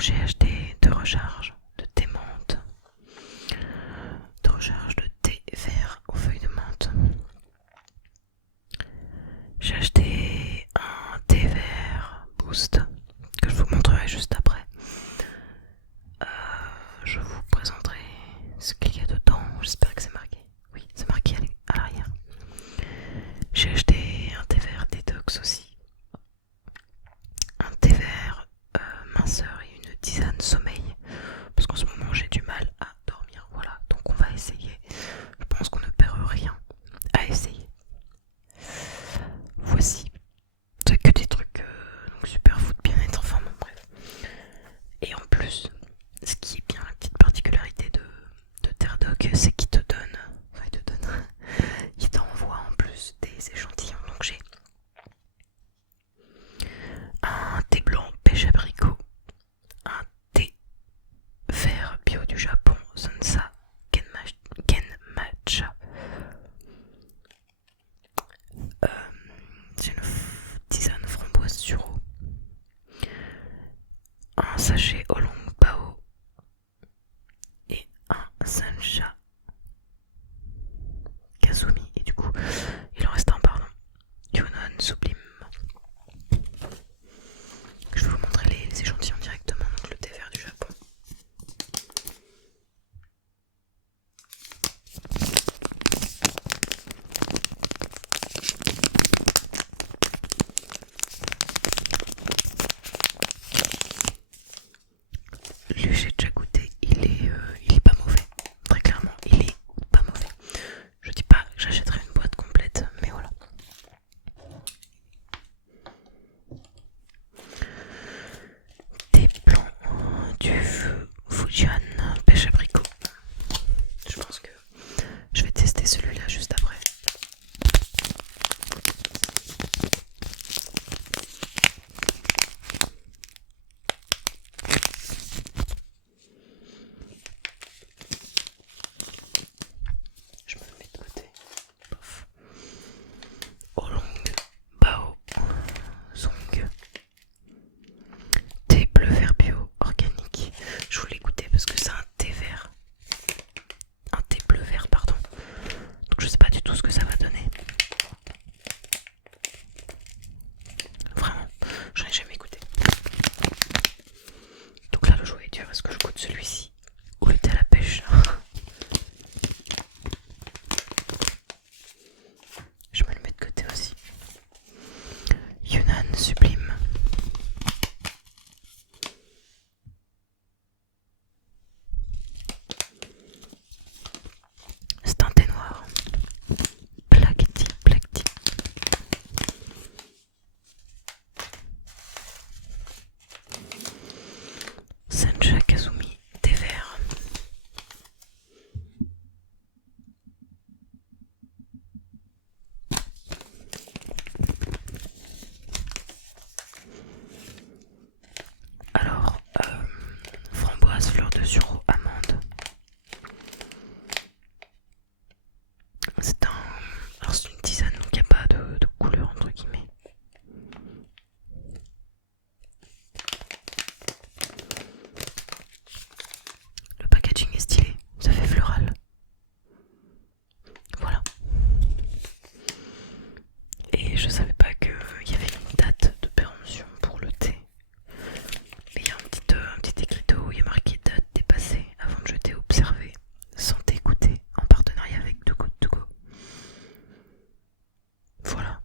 j'ai acheté deux recharges de thé menthe, deux recharges de thé vert aux feuilles de menthe. J'ai acheté un thé vert boost que je vous montrerai juste après. Je vous présenterai ce qu'il y a dedans. J'espère que c'est marqué. Oui, c'est marqué à l'arrière. J'ai acheté un thé vert détox aussi. Un thé vert minceur et une tisane sommeil. Parce qu'en ce moment j'ai du mal à dormir. Voilà, donc on va essayer. Je pense qu'on ne perd rien à essayer. Voici. C'est que des trucs donc super foot, bien-être, enfin bon bref. Et en plus, ce qui est bien la petite particularité de Terdoc, c'est qu'il te donne, il t'envoie en plus des échantillons. Donc j'ai un thé blanc pêche abricot, un thé vert bio du Japon, Sansa Ken Matcha. C'est une tisane framboise suro, un sachet Oolong Bao et un Sancha Kazumi. Et du coup, il en reste un, pardon. Yunnan Sublime. Je vais vous montrer les échantillons directement. Donc le thé vert du Japon. Lui j'ai déjà goûté, il est pas mauvais. Très clairement, il est pas mauvais. Je dis pas que j'achèterai une boîte complète, mais voilà. Thé blanc du Fujian pêche abricot. Je pense que je vais tester celui-là juste après. Je me le mets de côté. Pof. Oolong Bao Zong. Thé bleu vert bio organique. Je voulais goûter parce que c'est un thé vert. Un thé bleu vert, pardon. Donc je sais pas du tout ce que ça va donner. Vraiment, j'en ai jamais goûté. Donc là le choix est dur. Est-ce que je goûte celui-ci ou le thé à la pêche? Je me le mets de côté aussi. Yunnan Sublime. C'est un thé noir. Black tea. Sancha Kazumi, thé vert. Alors, framboise, fleur de sureau, amande. Alors c'est une tisane, donc il n'y a pas de couleur entre guillemets. Le packaging est stylé, ça fait floral. Voilà. Et je savais pas qu'il y avait une date de péremption pour le thé. Mais il y a un petit écriteau où il y a marqué date dépassée avant de jeter, observer, santé goûter en partenariat avec Too Good To Go. Voilà.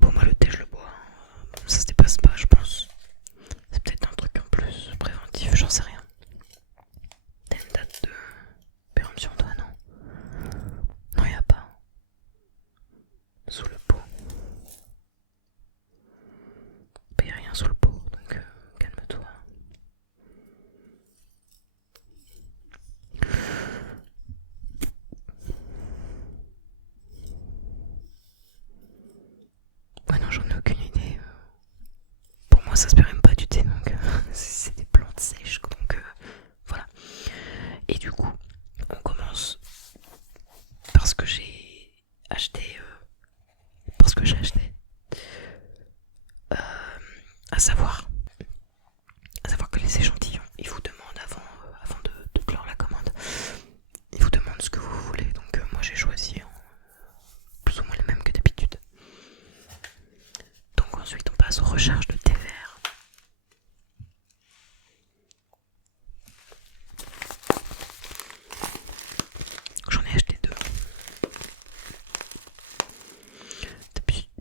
Bon, moi le thé je le bois. Ça se dépasse pas, je pense. C'est peut-être un truc en plus préventif, j'en sais rien. T'as une date de péremption, toi, non? Non, y a pas. Sous le pot. Bah, y a rien sous le pot, donc calme-toi. Ouais, non, j'en ai aucune idée. Pour moi, ça se fait même pas du thé, donc c'est des plantes sèches, donc voilà. Et du coup, on commence parce que j'ai acheté. À savoir recharge de thé vert. J'en ai acheté 2.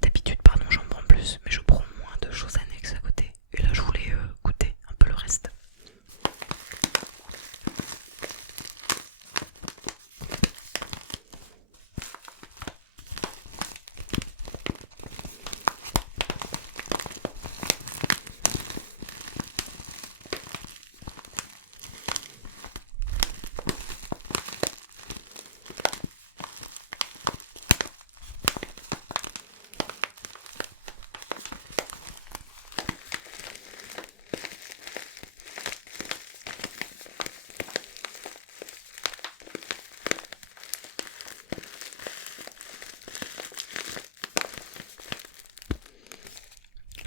D'habitude, pardon, j'en prends plus, mais je prends moins de choses annexes à côté. Et là, je voulais goûter un peu le reste.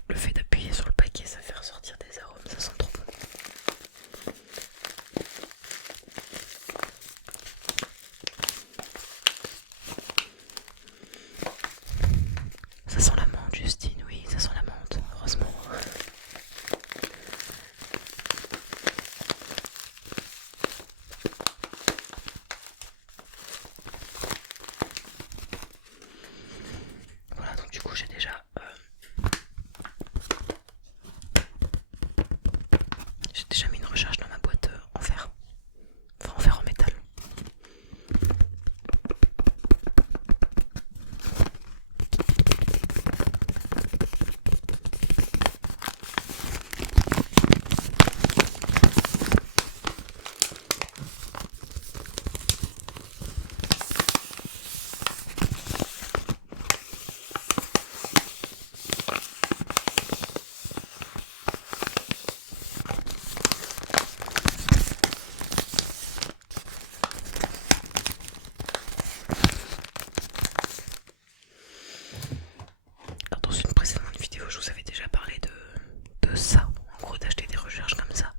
Le fait d'appuyer sur le paquet, ça fait ressortir des arômes, ça sent trop bon. Ça sent la menthe, Justine, oui, ça sent la menthe, heureusement. Voilà, donc du coup j'ai déjà mis une recharge dans ma boîte en fer. Enfin en fer en métal. Dans une précédente vidéo, je vous avais déjà parlé de ça, en gros d'acheter des recharges comme ça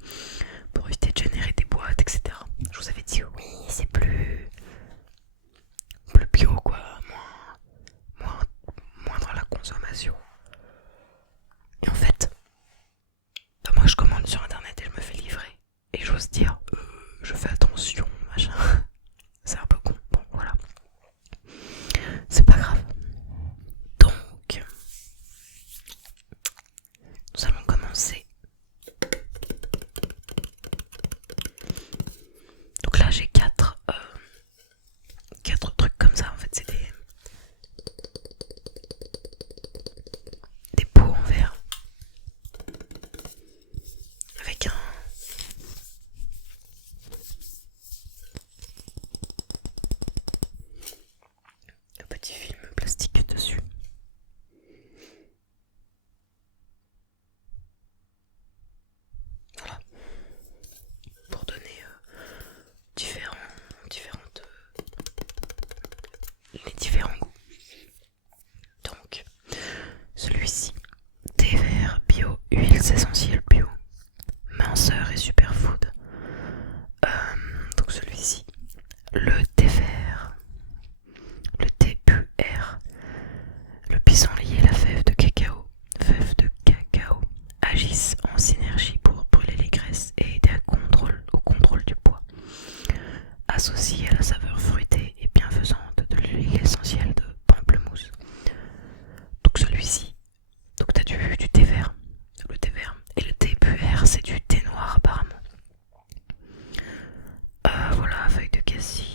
pour éviter de générer des boîtes, etc. Je vous avais dit oui, c'est plus bio quoi, moins dans la consommation. Et en fait, bah moi je commande sur internet et je me fais livrer. Et j'ose dire, je fais attention, machin. C'est un peu con, bon voilà. C'est pas grave. Donc, nous allons commencer. Donc là j'ai 4 trucs comme ça, en fait c'est des pots en verre avec un petit film plastique dessus. Voilà, pour donner les différents goûts. Donc celui-ci, thé vert bio, huiles essentielles bio, minceur et superfood. Donc celui-ci, le thé vert, le thé puer, le pissenlit et la fève de cacao agissent en synergie pour brûler les graisses et aider au contrôle du poids. Associé à la saveur fruitée et bienfaisante de l'huile essentielle de pamplemousse. Donc celui-ci, donc t'as du thé vert, le thé vert, et le thé puer c'est du thé noir apparemment. Voilà, feuilles de cassis,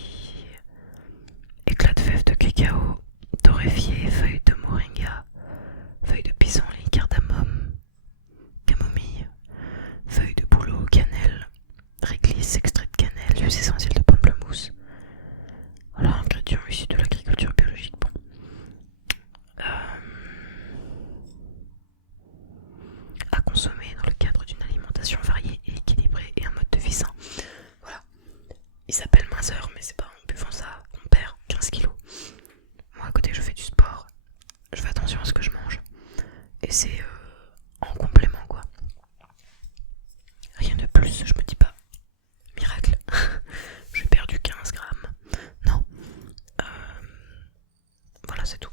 éclat de fèves de cacao, torréfié, feuilles de moringa, feuilles de pissenlit, cardamome, camomille, feuilles de bouleau, cannelle, réglisse, extrait de cannelle, huile essentielle de pamplemousse. Voilà, ingrédients issus de l'agriculture biologique. Bon. À consommer dans le cadre d'une alimentation variée et équilibrée et un mode de vie sain. Voilà. Il s'appelle minceur, mais c'est pas en buvant ça qu'on perd 15 kilos. Moi, à côté, je fais du sport. Je fais attention à ce que je mange. Et c'est en complément, quoi. Rien de plus, je me dis pas. Miracle. J'ai perdu 15 grammes. Non. Voilà, c'est tout.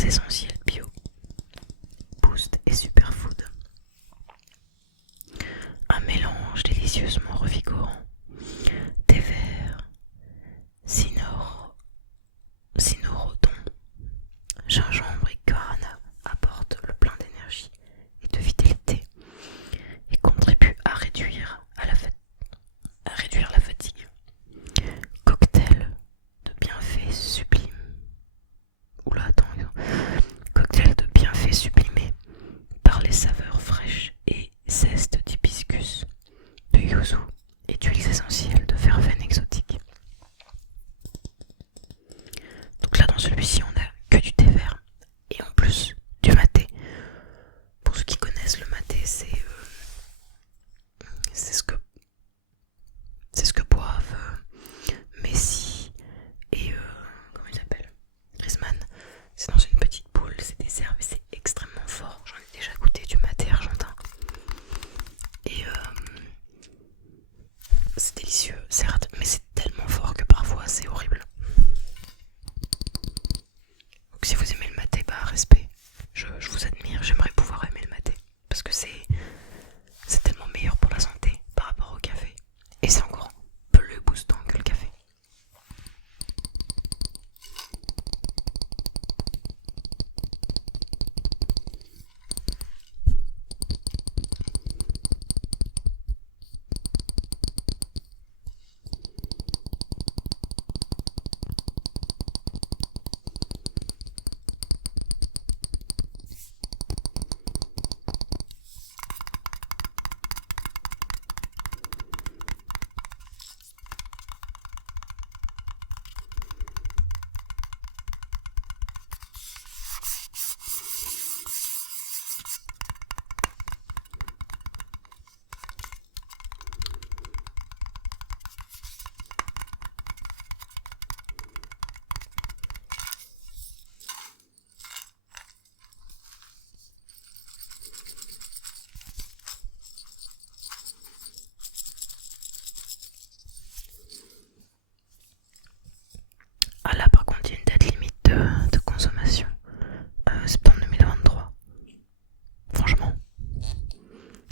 huiles essentielles bio, Boost et Superfood. Un mélange délicieusement revigorant. Thé vert, cynorhodon, gingembre et guarana apportent le plein d'énergie et de vitalité et contribuent à réduire la fatigue. Cocktail de bienfaits sublimes. Oula, attends, cocktail de bienfaits sublimés par les saveurs fraîches et zestes d'hibiscus, de yuzu et d'huiles essentielles de verveine exotique. Donc là, dans celui-ci, on a que du thé vert et en plus du maté. Pour ceux qui connaissent, le maté, c'est ce que boivent Messi et comment il s'appelle, Griezmann. C'est dans une petite boule, c'est des herbes et c'est extrêmement fort. J'en ai déjà goûté du maté argentin et c'est délicieux, certes, mais c'est tellement fort que parfois c'est horrible. Donc si vous aimez le maté, bah respect, je vous admire, j'aimerais pouvoir aimer le maté parce que c'est tellement meilleur pour la santé par rapport au café et c'est encore plus boostant que le café. Ah là par contre il y a une date limite de consommation, septembre 2023. Franchement,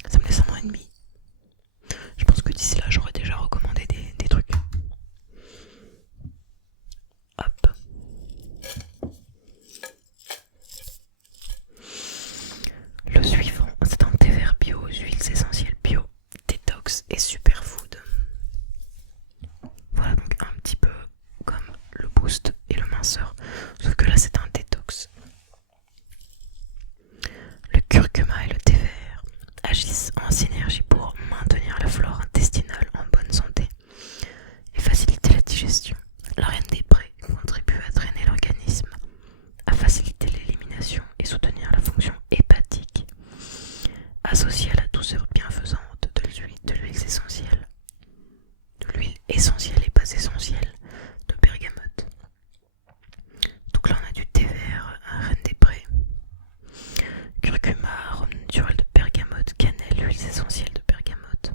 ça me laisse un mois et demi. Je pense que d'ici là j'aurais déjà recommandé des trucs. Hop. Le suivant, c'est un thé vert bio aux huiles essentielles bio, détox et superfood. Voilà donc un petit peu comme le boost et le minceur, sauf que là c'est un détox. Le curcuma et le thé vert agissent en synergie pour maintenir la flore intestinale en bonne santé et faciliter la digestion. La reine des prés contribue à drainer l'organisme, à faciliter l'élimination et soutenir la fonction hépatique, associée à la douceur bienfaisante de l'huile essentielle et pas essentielle de bergamote. Donc là on a du thé vert, reine des prés, curcuma, arôme naturel de bergamote, cannelle, huiles essentielles de bergamote.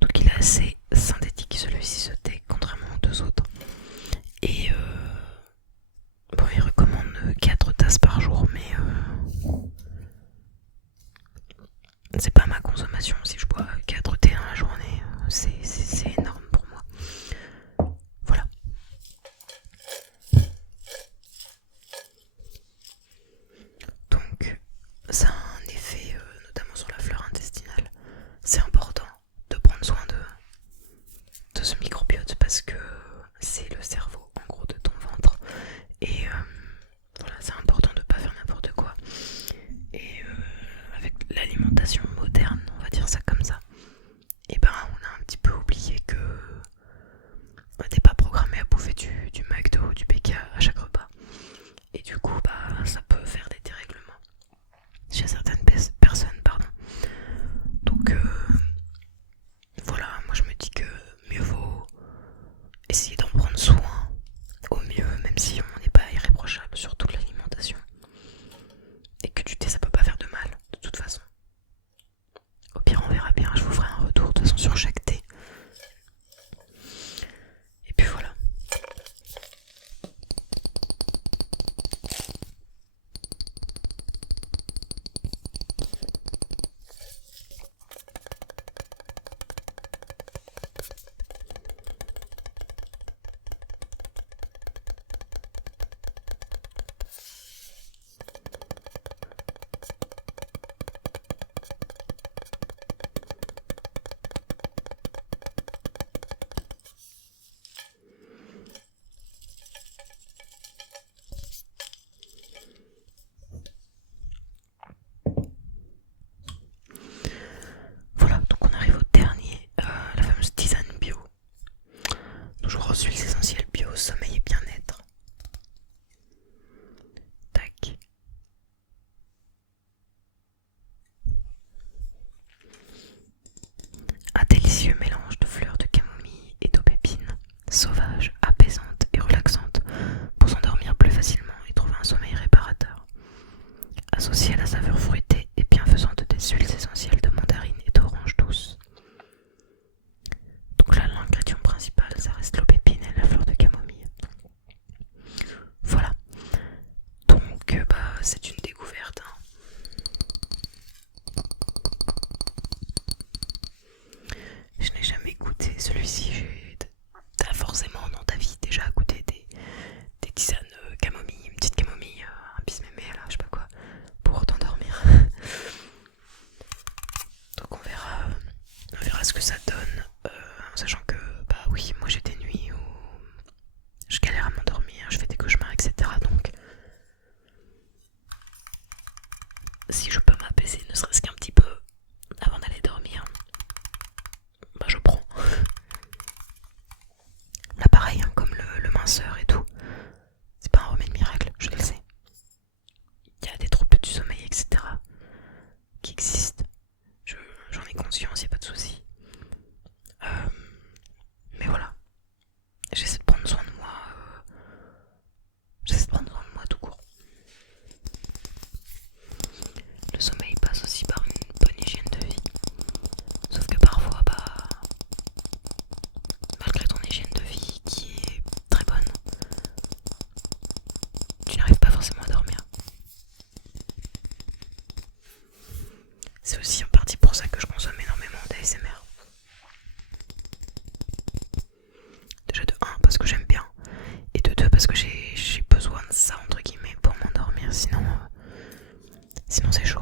Donc il est assez synthétique celui-ci, ce thé, contrairement aux deux autres. Et bon, il recommande 4 tasses par jour, mais c'est pas ma consommation. Si je bois 4 thés dans la journée, c'est énorme pour moi. Voilà. Donc ça a un effet notamment sur la flore intestinale. C'est important de prendre soin de ce microbiote parce que c'est le cerveau en gros de ton ventre et voilà, c'est important de pas faire n'importe quoi. Et avec l'alimentation moderne, on va dire ça comme ça, et ben on a un petit peu oublié que t'es pas programmé à bouffer du McDo ou du BK à chaque repas. Et du coup bah ça peut faire des dérèglements c'est une découverte. Hein. Je n'ai jamais goûté celui-ci. T'as forcément dans ta vie déjà goûté des tisanes camomille, une petite camomille, un pismémé là, je sais pas quoi, pour t'endormir. Donc on verra ce que ça donne, en sachant que bah oui, moi j'ai des nuits où je galère à m'endormir, je fais des cauchemars, etc. Donc si je peux m'apaiser, ne serait-ce qu'un petit peu avant d'aller dormir, bah je prends. Là pareil, hein, comme le minceur et tout, c'est pas un remède miracle, je le sais. Il y a des troubles du sommeil, etc. qui existent. J'en ai conscience, y a pas de souci. Mais voilà, j'essaie de prendre soin de moi. J'essaie de prendre soin de moi tout court. Le sommeil passe aussi par une bonne hygiène de vie. Sauf que parfois, bah, malgré ton hygiène de vie qui est très bonne, tu n'arrives pas forcément à dormir. C'est aussi en partie pour ça que je consomme énormément d'ASMR. Déjà de 1 parce que j'aime bien, et de 2 parce que j'ai besoin de ça entre guillemets pour m'endormir, sinon c'est chaud.